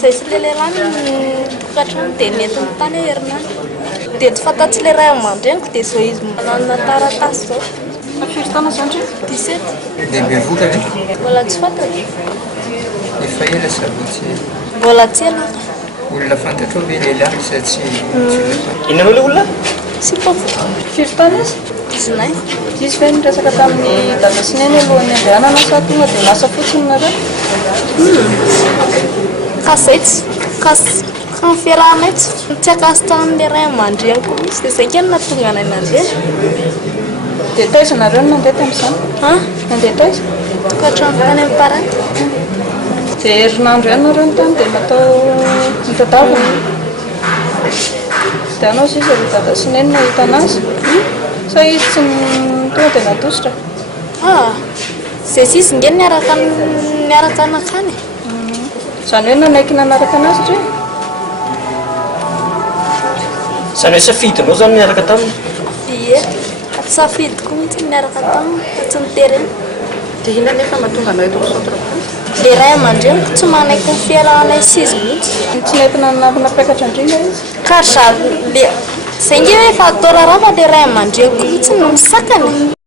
Zay sy le lehilahy tokantrano dia nentin'ny tany herinandro. Dia tsy fantatsy le ray aman-dreniko dia zao izy manana taratasy zao. Firy taona zany ndray? 17. Dia bevokatra? Mbola tsy fantatro. Efa ela sabotsy Mbola tsy ela. olona fantatro be lehilahy sa tsy Inona le olona? Sy mpafo. Firy taona izy? 19. Izy ve niresaka tamin'ny dada sy neny alohan'ny andehanana sa tonga dia lasa fotsiny nareo? Kasaitsy. Kan fiarahanay tsy akasy tamin'le ray aman-dreniko mihitsy dia zay kely nahatonga anay nandeha. Dia taiza nareo no nandeha tamin'izany? Nandeha taiza? Tokantrano tany amin'ny parany. Dia herinandro ihany nareo ny tany dia natao nitadiavana. Dia anao sisa ry dada sy neny nahita anazy? Sa izy tsy tonga dia natositra? Zay sisy nge niaraka anakany. Izany hoe nanaiky nanaraka anazy re? Izany hoe safidinao zany miaraka taminy? Ie, safidiko mihitsy miaraka taminy fa tsy niterena. Dia inona nefa mahatonga anao eto amin'ny centre vacances? Le ray aman-dreniko tsy manaiky ny fiarahanay sy izy mihitsy. Tsy nentina nampakatra indrindra izy? Ka zay nge hoe efa atao raharaha fa le ray aman-dreniko mihitsy no misakany.